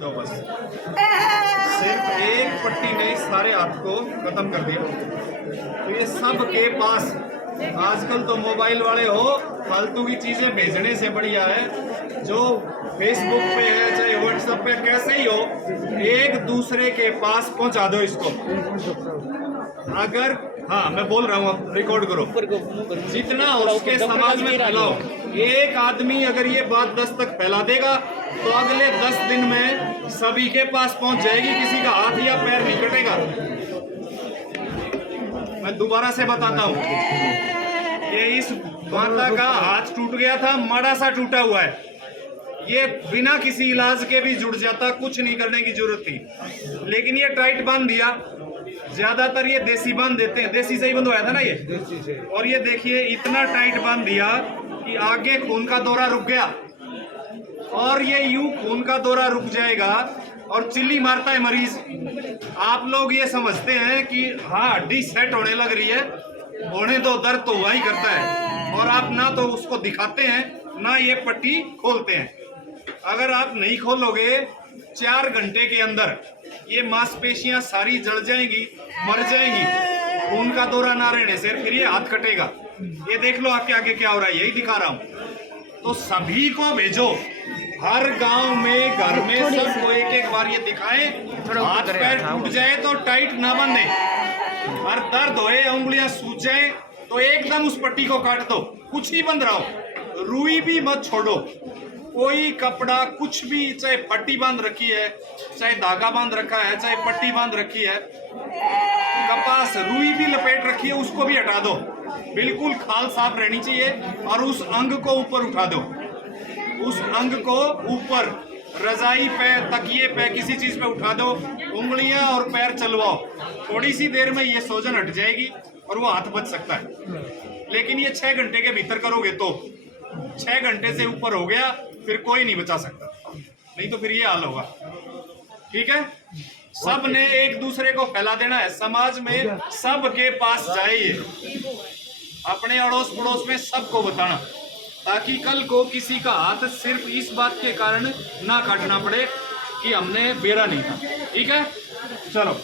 तो बस सिर्फ एक पट्टी ने सारे हाथ को खत्म कर दिया। तो ये सब के पास आजकल तो मोबाइल वाले हो, फालतू की चीजें भेजने से बढ़िया है जो फेसबुक पे है चाहे व्हाट्सएप पे कैसे ही हो, एक दूसरे के पास पहुंचा दो इसको। अगर हाँ मैं बोल रहा हूँ, रिकॉर्ड करो, जितना हो उसके समाज में फैलाओ। एक आदमी अगर ये बात 10 तक फैला देगा तो अगले 10 दिन में सभी के पास पहुंच जाएगी, किसी का हाथ या पैर नहीं कटेगा। मैं दोबारा से बताता हूँ, ये इस माता का हाथ टूट गया था, माड़ा सा टूटा हुआ है, ये बिना किसी इलाज के भी जुड़ जाता, कुछ नहीं करने की जरूरत थी, लेकिन ये टाइट बांध दिया। ज्यादातर ये देसी बांध देते हैं, देसी से ही बंधवाया था ना ये, और ये देखिए इतना टाइट बांध दिया कि आगे खून का दौरा रुक गया, और ये यूं खून का दौरा रुक जाएगा और चिल्ली मारता है मरीज। आप लोग ये समझते हैं कि हाँ हड्डी सेट होने लग रही है, होने दो, दर्द तो हुआ ही करता है, और आप ना तो उसको दिखाते हैं ना ये पट्टी खोलते हैं। अगर आप नहीं खोलोगे 4 घंटे के अंदर ये मांसपेशियां सारी जल जाएंगी, मर जाएंगी, खून का दौरा ना रहने से फिर ये हाथ कटेगा। ये देख लो आपके आगे क्या हो रहा है, यही दिखा रहा हूं। तो सभी को भेजो, हर गांव में घर में सबको एक बार ये दिखाएं, हाथ पैर टूट जाए तो टाइट ना बांधे, और दर्द होए, उंगलियां सूज जाए तो एकदम उस पट्टी को काट दो, कुछ ही बंद रहो, रुई भी मत छोड़ो। कोई कपड़ा कुछ भी, चाहे पट्टी बांध रखी है, चाहे धागा बांध रखा है, चाहे पट्टी बांध रखी है, कपास रुई भी लपेट रखी है, उसको भी हटा दो, बिल्कुल खाल साफ रहनी चाहिए। और उस अंग को ऊपर उठा दो, उस अंग को ऊपर रजाई पे, तकिए पे, किसी चीज पे उठा दो, उंगलियां और पैर चलवाओ, थोड़ी सी देर में ये सोजन हट जाएगी और वो हाथ बच सकता है। लेकिन ये 6 घंटे के भीतर करोगे तो, 6 घंटे से ऊपर हो गया फिर कोई नहीं बचा सकता, नहीं तो फिर ये हाल होगा। ठीक है, सब ने एक दूसरे को फैला देना है, समाज में सबके पास जाए ये, अपने अड़ोस पड़ोस में सबको बताना, ताकि कल को किसी का हाथ सिर्फ इस बात के कारण ना काटना पड़े कि हमने बेरा नहीं था। ठीक है, चलो।